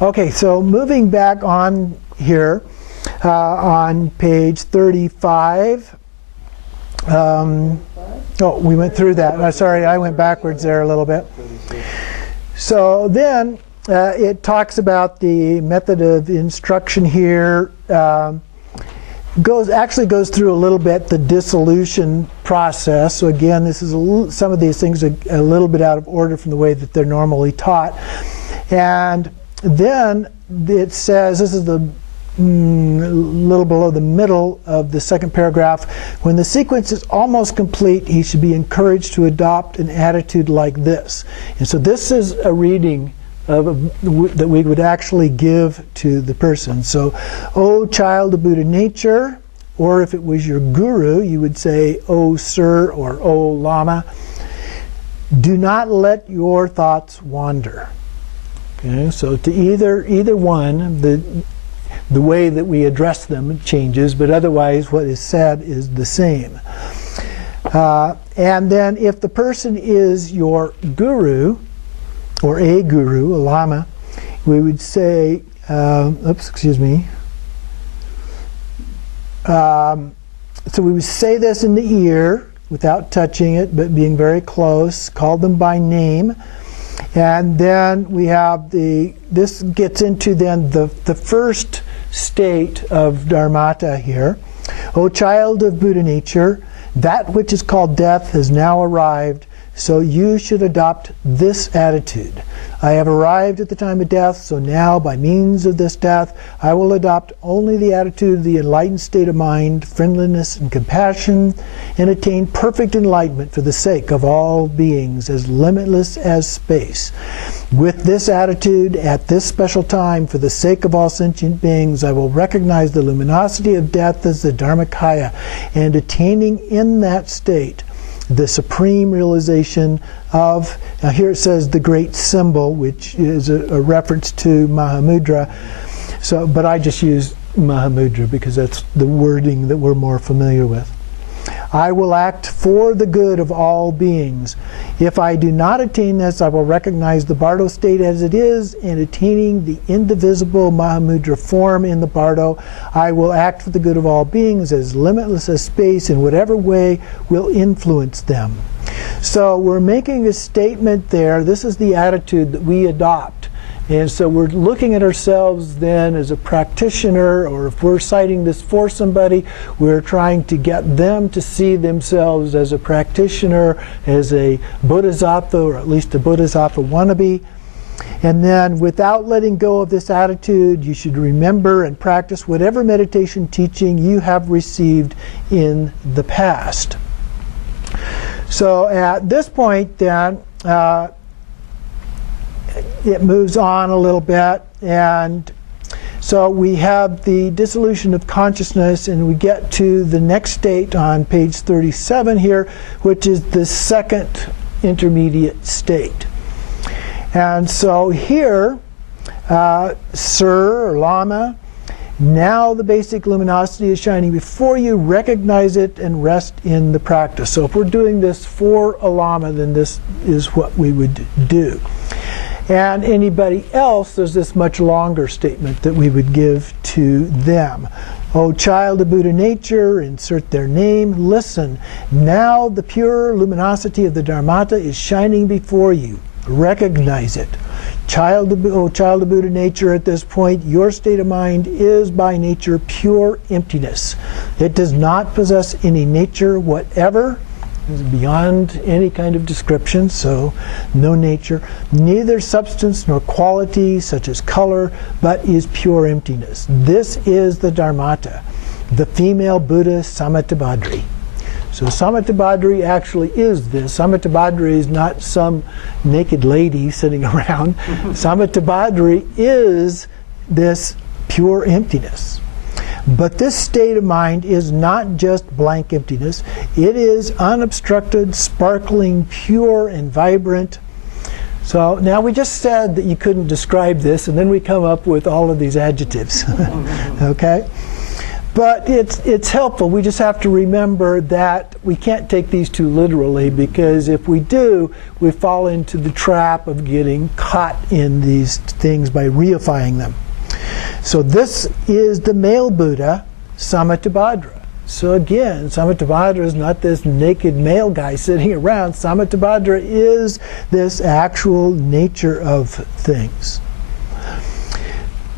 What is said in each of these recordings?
Okay, so moving back on here on page 35. Oh, we went through that. Sorry, I went backwards there a little bit. So then it talks about the method of instruction here. Actually goes through a little bit the dissolution process. So again, this is some of these things are a little bit out of order from the way that they're normally taught. And then it says, this is the little below the middle of the second paragraph, when the sequence is almost complete, he should be encouraged to adopt an attitude like this. And so this is a reading that we would actually give to the person. So, O child of Buddha nature, or if it was your guru, you would say, O sir, or O lama, do not let your thoughts wander. Okay, so to either one, the way that we address them changes, but otherwise what is said is the same. And then if the person is your guru, or a guru, a lama, we would say, so we would say this in the ear without touching it, but being very close, call them by name. And then we have this gets into then the first state of Dharmata here. O child of Buddha nature, that which is called death has now arrived, so you should adopt this attitude. I have arrived at the time of death, so now by means of this death, I will adopt only the attitude of the enlightened state of mind, friendliness and compassion, and attain perfect enlightenment for the sake of all beings, as limitless as space. With this attitude, at this special time, for the sake of all sentient beings, I will recognize the luminosity of death as the Dharmakaya, and attaining in that state the supreme realization of, now here it says the great symbol, which is a reference to Mahamudra. So, but I just use Mahamudra because that's the wording that we're more familiar with. I will act for the good of all beings. If I do not attain this, I will recognize the Bardo state as it is, and attaining the indivisible Mahamudra form in the Bardo, I will act for the good of all beings as limitless as space in whatever way will influence them. So we're making a statement there. This is the attitude that we adopt. And so we're looking at ourselves then as a practitioner, or if we're citing this for somebody, we're trying to get them to see themselves as a practitioner, as a bodhisattva, or at least a bodhisattva wannabe. And then without letting go of this attitude, you should remember and practice whatever meditation teaching you have received in the past. So at this point then, it moves on a little bit, and so we have the dissolution of consciousness, and we get to the next state on page 37 here, which is the second intermediate state. And so here, Sir or Lama, now the basic luminosity is shining before you, recognize it and rest in the practice. So if we're doing this for a Lama, then this is what we would do. And anybody else, there's this much longer statement that we would give to them. O child of Buddha nature, insert their name, listen. Now the pure luminosity of the Dharmata is shining before you. Recognize it. O child of Buddha nature, at this point, your state of mind is by nature pure emptiness. It does not possess any nature whatever. Is beyond any kind of description, so no nature, neither substance nor quality such as color, but is pure emptiness. This is the Dharmata, the female Buddha Samattabhadri. So Samattabhadri actually is this. Samattabhadri is not some naked lady sitting around. Samattabhadri is this pure emptiness. But this state of mind is not just blank emptiness. It is unobstructed, sparkling, pure, and vibrant. So now we just said that you couldn't describe this, and then we come up with all of these adjectives. Okay? But it's helpful. We just have to remember that we can't take these too literally, because if we do, we fall into the trap of getting caught in these things by reifying them. So this is the male Buddha, Samattabhadra. So again, Samattabhadra is not this naked male guy sitting around. Samattabhadra is this actual nature of things.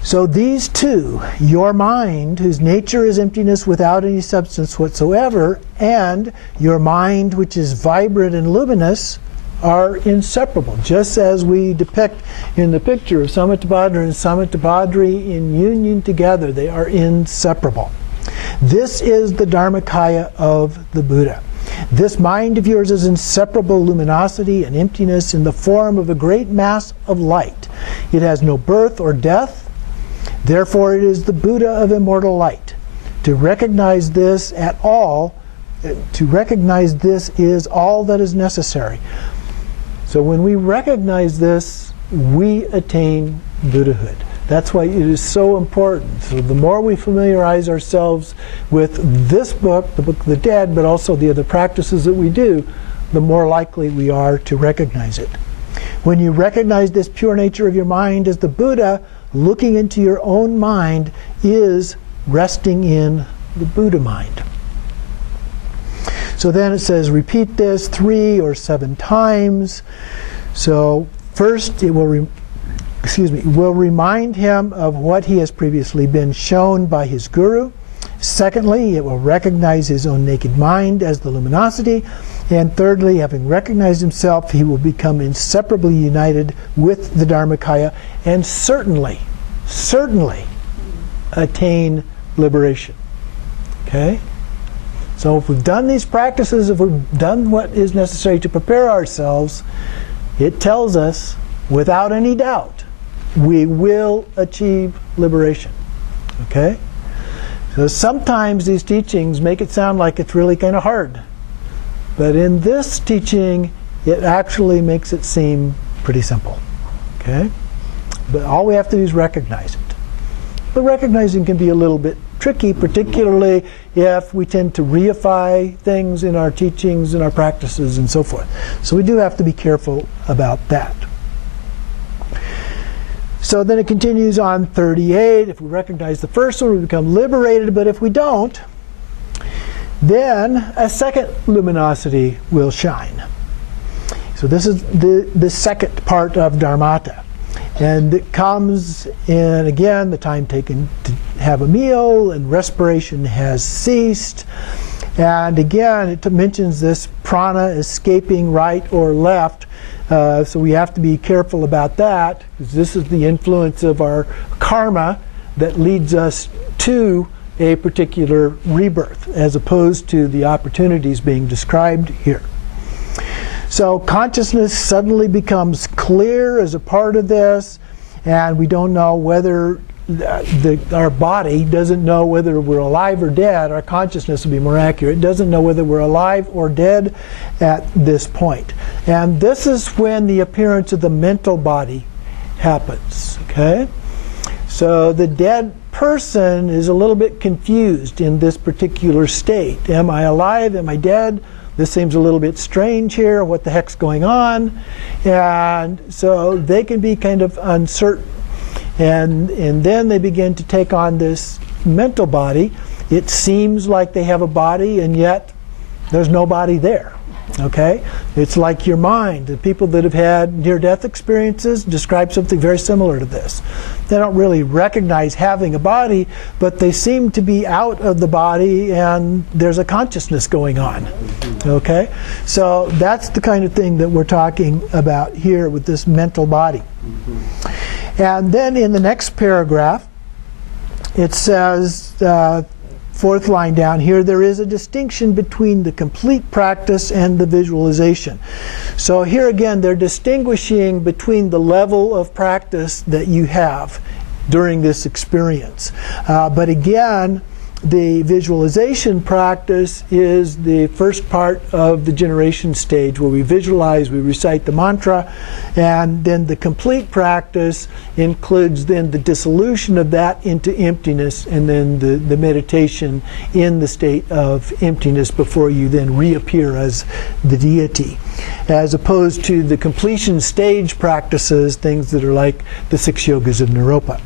So these two, your mind, whose nature is emptiness without any substance whatsoever, and your mind, which is vibrant and luminous, are inseparable. Just as we depict in the picture of Samattabhadra and Samattabhadri in union together, they are inseparable. This is the Dharmakaya of the Buddha. This mind of yours is inseparable luminosity and emptiness in the form of a great mass of light. It has no birth or death. Therefore, it is the Buddha of immortal light. To recognize this is all that is necessary. So when we recognize this, we attain Buddhahood. That's why it is so important. So the more we familiarize ourselves with this book, the Book of the Dead, but also the other practices that we do, the more likely we are to recognize it. When you recognize this pure nature of your mind as the Buddha, looking into your own mind is resting in the Buddha mind. So then it says, repeat this 3 or 7 times. So first it will remind him of what he has previously been shown by his guru. Secondly, it will recognize his own naked mind as the luminosity. And thirdly, having recognized himself, he will become inseparably united with the Dharmakaya and certainly attain liberation. Okay? So if we've done these practices, if we've done what is necessary to prepare ourselves, it tells us, without any doubt, we will achieve liberation. Okay? So sometimes these teachings make it sound like it's really kind of hard. But in this teaching, it actually makes it seem pretty simple. Okay? But all we have to do is recognize it. But recognizing can be a little bit tricky, particularly if we tend to reify things in our teachings and our practices and so forth. So we do have to be careful about that. So then it continues on 38. If we recognize the first one, we become liberated. But if we don't, then a second luminosity will shine. So this is the second part of Dharmata. And it comes in, again, the time taken to have a meal, and respiration has ceased. And again, it mentions this prana escaping right or left. So we have to be careful about that, because this is the influence of our karma that leads us to a particular rebirth, as opposed to the opportunities being described here. So consciousness suddenly becomes clear as a part of this, and we don't know whether our body doesn't know whether we're alive or dead. Our consciousness would be more accurate. It doesn't know whether we're alive or dead at this point. And this is when the appearance of the mental body happens. Okay? So the dead person is a little bit confused in this particular state. Am I alive? Am I dead? This seems a little bit strange here. What the heck's going on? And so they can be kind of uncertain. And then they begin to take on this mental body. It seems like they have a body, and yet there's no body there. Okay? It's like your mind. The people that have had near-death experiences describe something very similar to this. They don't really recognize having a body, but they seem to be out of the body, and there's a consciousness going on. Okay? So that's the kind of thing that we're talking about here with this mental body. And then in the next paragraph, it says, fourth line down here, there is a distinction between the complete practice and the visualization. So here again, they're distinguishing between the level of practice that you have during this experience. But again, the visualization practice is the first part of the generation stage, where we visualize, we recite the mantra, and then the complete practice includes then the dissolution of that into emptiness, and then the meditation in the state of emptiness before you then reappear as the deity, as opposed to the completion stage practices, things that are like the 6 yogas of Naropa.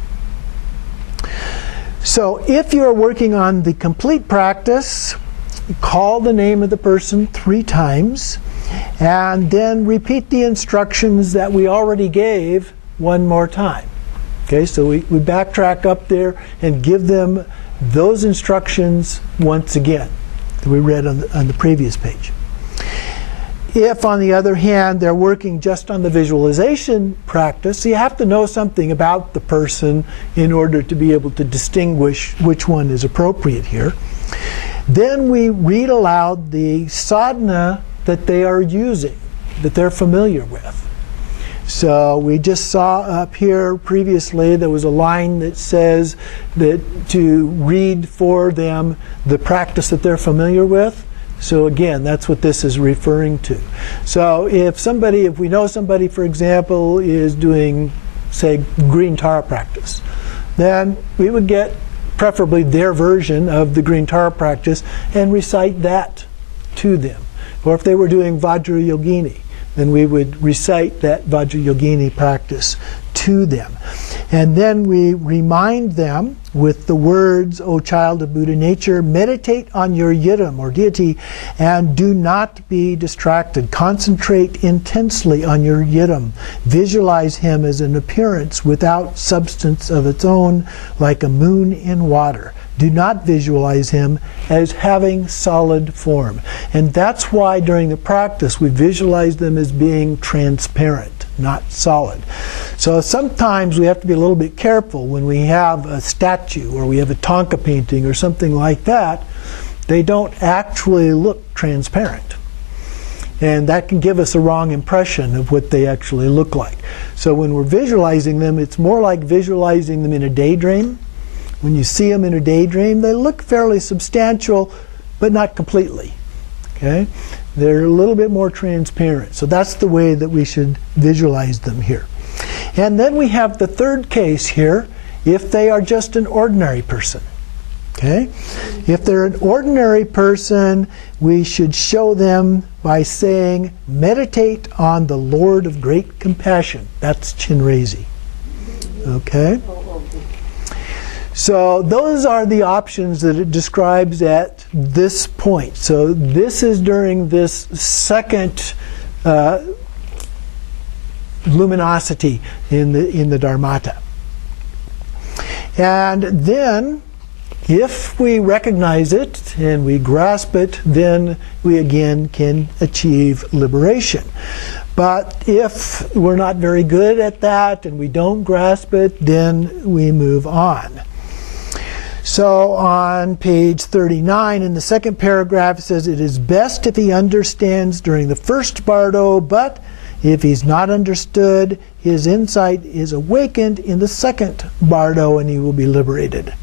So if you're working on the complete practice, call the name of the person 3 times, and then repeat the instructions that we already gave 1 more time. Okay, so we backtrack up there and give them those instructions once again that we read on the previous page. If, on the other hand, they're working just on the visualization practice, you have to know something about the person in order to be able to distinguish which one is appropriate here. Then we read aloud the sadhana that they are using, that they're familiar with. So we just saw up here previously, there was a line that says that to read for them the practice that they're familiar with. So again, that's what this is referring to. So if we know somebody, for example, is doing, say, green Tara practice, then we would get preferably their version of the green Tara practice and recite that to them. Or if they were doing Vajrayogini, then we would recite that Vajrayogini practice to them. And then we remind them with the words, O child of Buddha nature, meditate on your yidam or deity and do not be distracted. Concentrate intensely on your yidam. Visualize him as an appearance without substance of its own, like a moon in water. Do not visualize him as having solid form. And that's why during the practice we visualize them as being transparent, not solid. So sometimes we have to be a little bit careful when we have a statue or we have a Tonka painting or something like that. They don't actually look transparent. And that can give us a wrong impression of what they actually look like. So when we're visualizing them, it's more like visualizing them in a daydream. When you see them in a daydream, they look fairly substantial, but not completely. Okay? They're a little bit more transparent. So that's the way that we should visualize them here. And then we have the third case here, if they are just an ordinary person. Okay? If they're an ordinary person, we should show them by saying, meditate on the Lord of Great Compassion. That's Chinrezi. Okay? So those are the options that it describes at this point. So this is during this second luminosity in the Dharmata. And then, if we recognize it and we grasp it, then we again can achieve liberation. But if we're not very good at that and we don't grasp it, then we move on. So on page 39 in the second paragraph it says, it is best if he understands during the first Bardo, but if he's not understood, his insight is awakened in the second Bardo and he will be liberated.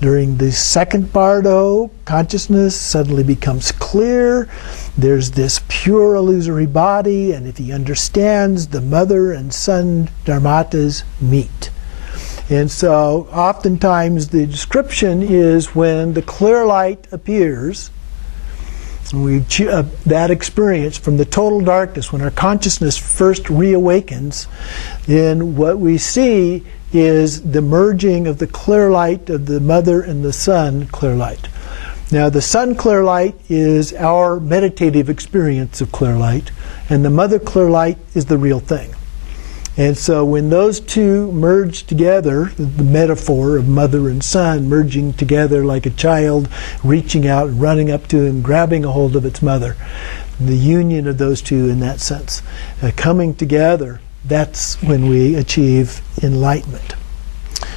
During the second Bardo, consciousness suddenly becomes clear. There's this pure illusory body, and if he understands, the mother and son dharmatas meet. And so oftentimes the description is when the clear light appears, that experience from the total darkness, when our consciousness first reawakens, then what we see is the merging of the clear light of the mother and the son clear light. Now the son clear light is our meditative experience of clear light, and the mother clear light is the real thing. And so when those two merge together, the metaphor of mother and son merging together like a child reaching out and running up to and grabbing a hold of its mother, the union of those two in that sense, coming together, that's when we achieve enlightenment.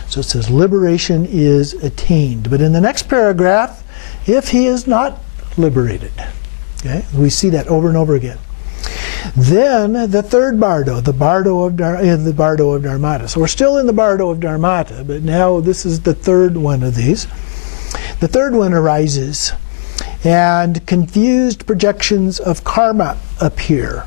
So it says liberation is attained. But in the next paragraph, if he is not liberated, okay, we see that over and over again. Then the third Bardo, the Bardo of Dharmata. So we're still in the Bardo of Dharmata, but now this is the third one of these. The third one arises, and confused projections of karma appear.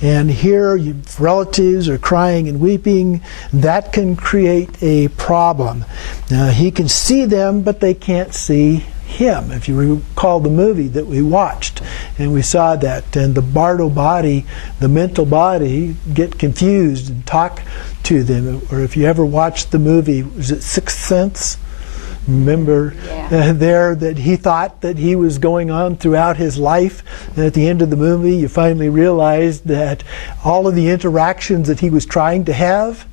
And here relatives are crying and weeping. That can create a problem. Now, he can see them, but they can't see him. If you recall the movie that we watched, and we saw that, and the Bardo body, the mental body, get confused and talk to them. Or if you ever watched the movie, was it Sixth Sense? Remember there that he thought that he was going on throughout his life, and at the end of the movie you finally realized that all of the interactions that he was trying to have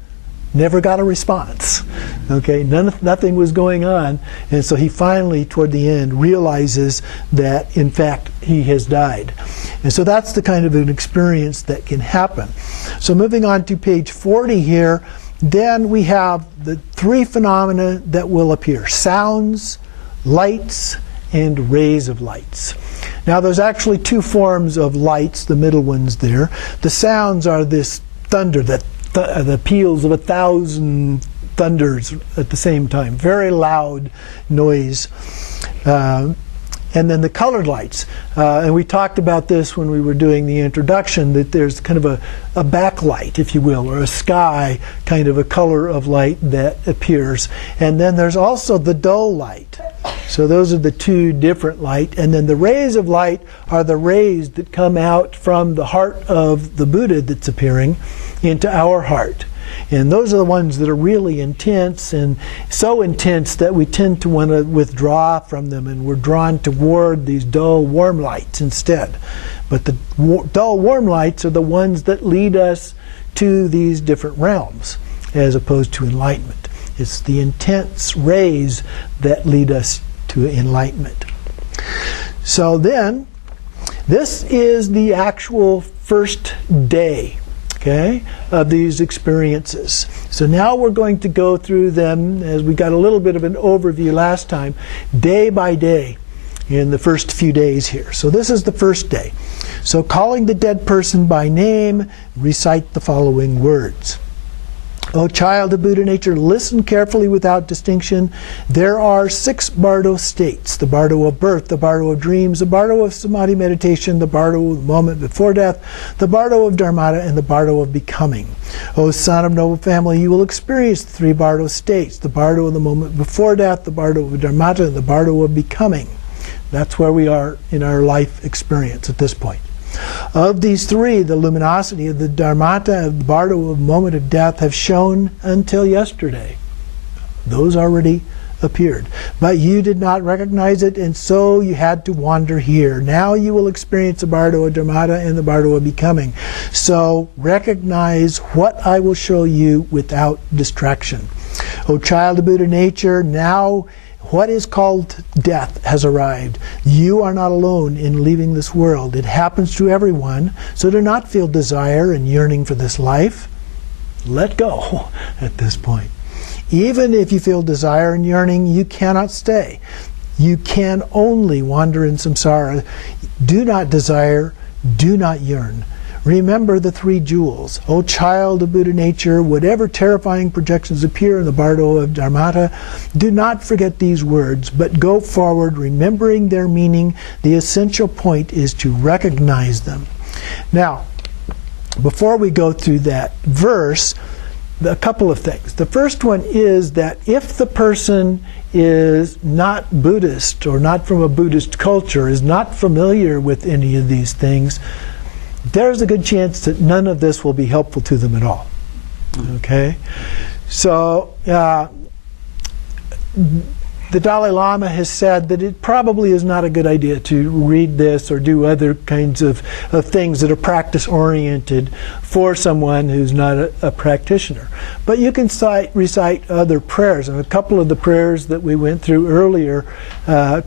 never got a response. Okay, nothing was going on, and so he finally, toward the end, realizes that in fact he has died. And so that's the kind of an experience that can happen. So moving on to page 40 here, then we have the three phenomena that will appear: sounds, lights, and rays of lights. Now there's actually two forms of lights, the middle ones there. The sounds are this thunder, the peals of 1,000 thunders at the same time, very loud noise. And then the colored lights, and we talked about this when we were doing the introduction, that there's kind of a backlight, if you will, or a sky kind of a color of light that appears. And then there's also the dull light. So those are the two different light. And then the rays of light are the rays that come out from the heart of the Buddha that's appearing into our heart. And those are the ones that are really intense, and so intense that we tend to want to withdraw from them, and we're drawn toward these dull, warm lights instead. But the dull, warm lights are the ones that lead us to these different realms, as opposed to enlightenment. It's the intense rays that lead us to enlightenment. So then, this is the actual first day, okay, of these experiences. So now we're going to go through them, as we got a little bit of an overview last time, day by day in the first few days here. So this is the first day. So calling the dead person by name, recite the following words. O child of Buddha nature, listen carefully without distinction. There are 6 Bardo states: the Bardo of birth, the Bardo of dreams, the Bardo of samadhi meditation, the Bardo of the moment before death, the Bardo of Dharmata, and the Bardo of becoming. O son of noble family, you will experience the 3 Bardo states: the Bardo of the moment before death, the Bardo of Dharmata, and the Bardo of becoming. That's where we are in our life experience at this point. Of these 3, the luminosity of the Dharmata and the Bardo of the moment of death have shown until yesterday. Those already appeared. But you did not recognize it, and so you had to wander here. Now you will experience the Bardo of Dharmata and the Bardo of becoming. So recognize what I will show you without distraction. O child of Buddha nature, now what is called death has arrived. You are not alone in leaving this world. It happens to everyone, so do not feel desire and yearning for this life. Let go at this point. Even if you feel desire and yearning, you cannot stay. You can only wander in samsara. Do not desire, do not yearn. Remember the 3 jewels. O child of Buddha nature, whatever terrifying projections appear in the Bardo of Dharmata, do not forget these words, but go forward remembering their meaning. The essential point is to recognize them. Now, before we go through that verse, a couple of things. The first one is that if the person is not Buddhist or not from a Buddhist culture, is not familiar with any of these things, there's a good chance that none of this will be helpful to them at all. Okay? So, the Dalai Lama has said that it probably is not a good idea to read this or do other kinds of things that are practice-oriented for someone who's not a practitioner. But you can recite other prayers, and a couple of the prayers that we went through earlier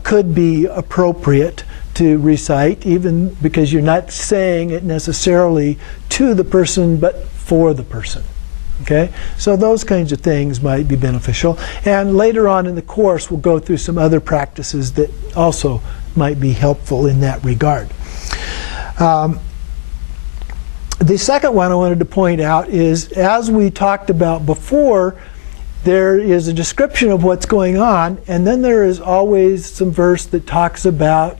could be appropriate to recite, even because you're not saying it necessarily to the person, but for the person. Okay? So those kinds of things might be beneficial. And later on in the course, we'll go through some other practices that also might be helpful in that regard. The second one I wanted to point out is, as we talked about before, there is a description of what's going on, and then there is always some verse that talks about,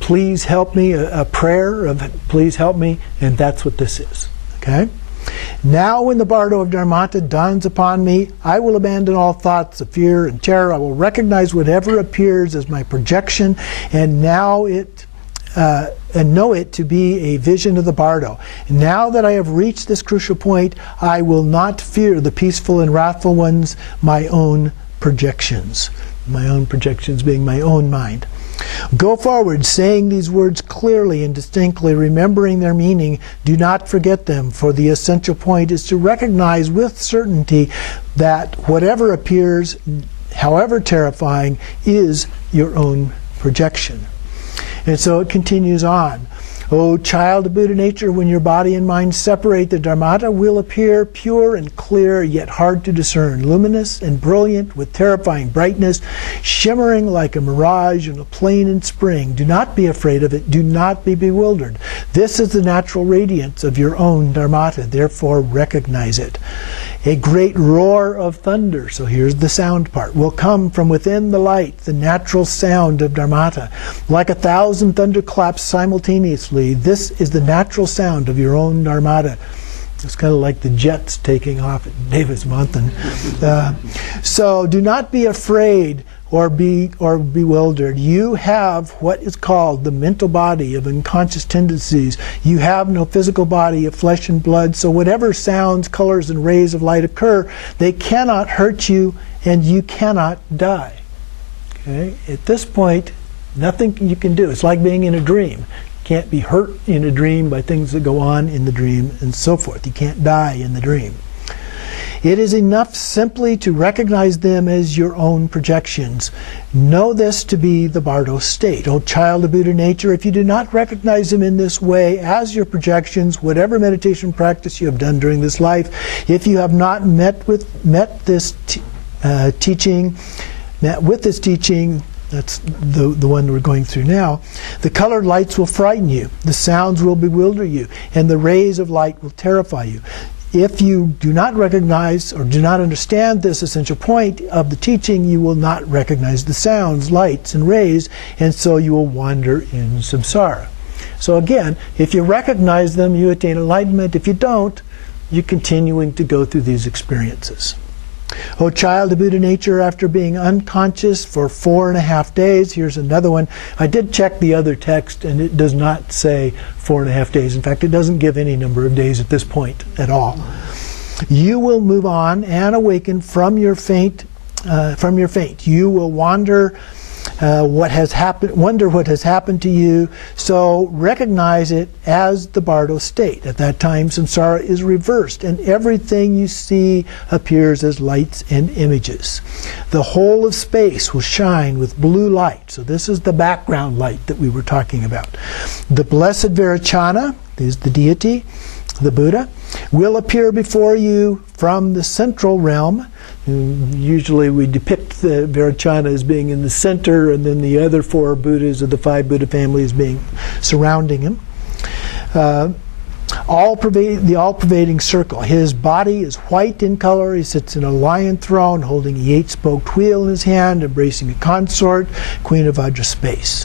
please help me, a prayer of please help me, and that's what this is. Okay? Now when the Bardo of Dharmata dawns upon me, I will abandon all thoughts of fear and terror. I will recognize whatever appears as my projection, and know it to be a vision of the Bardo. Now that I have reached this crucial point, I will not fear the peaceful and wrathful ones, my own projections. My own projections being my own mind. Go forward, saying these words clearly and distinctly, remembering their meaning. Do not forget them, for the essential point is to recognize with certainty that whatever appears, however terrifying, is your own projection. And so it continues on. O child of Buddha nature, when your body and mind separate, the Dharmata will appear pure and clear, yet hard to discern, luminous and brilliant with terrifying brightness, shimmering like a mirage on a plain in spring. Do not be afraid of it. Do not be bewildered. This is the natural radiance of your own Dharmata. Therefore, recognize it. A great roar of thunder, so here's the sound part, will come from within the light, the natural sound of Dharmata. Like 1,000 thunderclaps simultaneously, this is the natural sound of your own Dharmata. It's kind of like the jets taking off at Davis Mountain. So do not be afraid or bewildered. You have what is called the mental body of unconscious tendencies. You have no physical body of flesh and blood, so whatever sounds, colors, and rays of light occur, they cannot hurt you, and you cannot die. Okay? At this point, nothing you can do. It's like being in a dream. You can't be hurt in a dream by things that go on in the dream, and so forth. You can't die in the dream. It is enough simply to recognize them as your own projections. Know this to be the Bardo state. O child of Buddha nature, if you do not recognize them in this way as your projections, whatever meditation practice you have done during this life, if you have not met with this teaching, that's the one we're going through now, the colored lights will frighten you, the sounds will bewilder you, and the rays of light will terrify you. If you do not recognize or do not understand this essential point of the teaching, you will not recognize the sounds, lights, and rays, and so you will wander in samsara. So again, if you recognize them, you attain enlightenment. If you don't, you're continuing to go through these experiences. O child of Buddha nature, after being unconscious for 4.5 days, here's another one. I did check the other text, and it does not say 4.5 days. In fact, it doesn't give any number of days at this point at all. You will move on and awaken from your faint. You will wonder what has happened to you. So recognize it as the Bardo state. At that time, samsara is reversed, and everything you see appears as lights and images. The whole of space will shine with blue light. So this is the background light that we were talking about. The blessed Vairochana, is the deity, the Buddha, will appear before you from the central realm. Usually we depict the Vairochana as being in the center, and then the other 4 Buddhas of the 5 Buddha families being surrounding him. The all-pervading circle. His body is white in color. He sits in a lion throne, holding a 8-spoked wheel in his hand, embracing a consort, queen of Vajra space.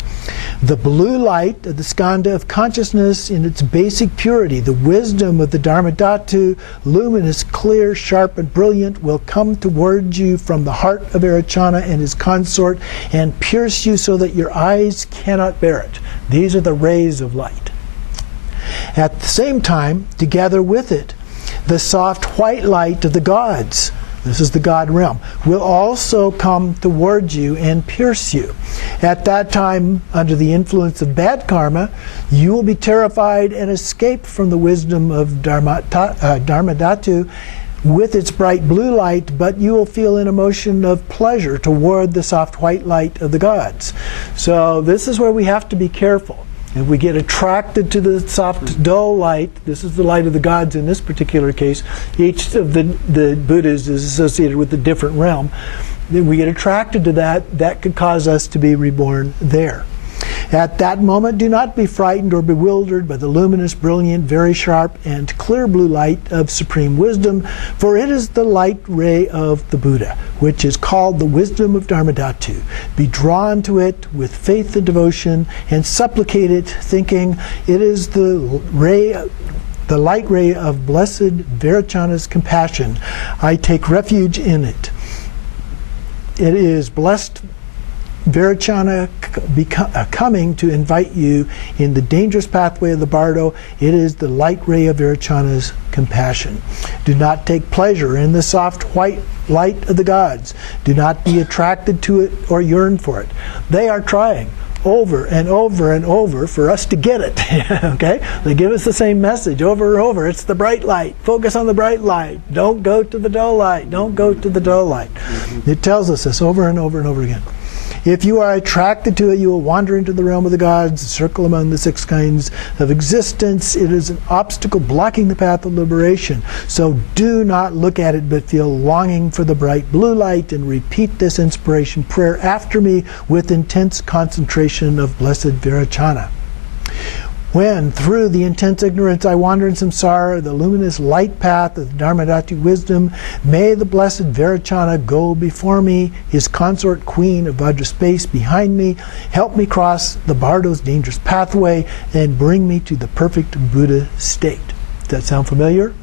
The blue light of the skanda of consciousness in its basic purity, the wisdom of the Dharmadhatu, luminous, clear, sharp, and brilliant, will come towards you from the heart of Vairochana and his consort and pierce you so that your eyes cannot bear it. These are the rays of light. At the same time, together with it, the soft white light of the gods, this is the God realm, will also come towards you and pierce you. At that time, under the influence of bad karma, you will be terrified and escape from the wisdom of Dharmadhatu with its bright blue light, but you will feel an emotion of pleasure toward the soft white light of the gods. So this is where we have to be careful. If we get attracted to the soft, dull light, this is the light of the gods in this particular case. Each of the Buddhas is associated with a different realm. Then we get attracted to that, that could cause us to be reborn there. At that moment, do not be frightened or bewildered by the luminous, brilliant, very sharp, and clear blue light of supreme wisdom, for it is the light ray of the Buddha, which is called the wisdom of Dharmata. Be drawn to it with faith and devotion, and supplicate it, thinking it is the light ray of blessed Vairocana's compassion. I take refuge in it. It is blessed Vairocana coming to invite you in the dangerous pathway of the Bardo. It is the light ray of Vairocana's compassion. Do not take pleasure in the soft white light of the gods. Do not be attracted to it or yearn for it. They are trying over and over and over for us to get it. Okay? They give us the same message over and over. It's the bright light. Focus on the bright light. Don't go to the dull light. Don't go to the dull light. It tells us this over and over and over again. If you are attracted to it, you will wander into the realm of the gods, circle among the 6 kinds of existence. It is an obstacle blocking the path of liberation. So do not look at it, but feel longing for the bright blue light, and repeat this inspiration prayer after me with intense concentration of blessed Vairocana. When, through the intense ignorance, I wander in samsara, the luminous light path of Dharmadhatu wisdom, may the blessed Vairocana go before me, his consort queen of Vajraspace behind me, help me cross the Bardo's dangerous pathway, and bring me to the perfect Buddha state. Does that sound familiar?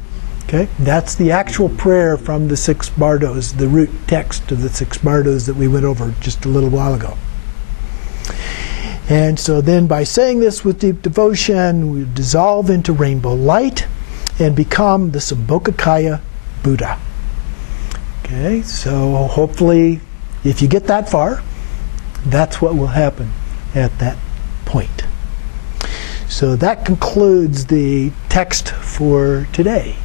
Okay, that's the actual prayer from the 6 Bardos, the root text of the 6 Bardos that we went over just a little while ago. And so then by saying this with deep devotion, we dissolve into rainbow light and become the Sambhogakaya Buddha. Okay, so hopefully if you get that far, that's what will happen at that point. So that concludes the text for today.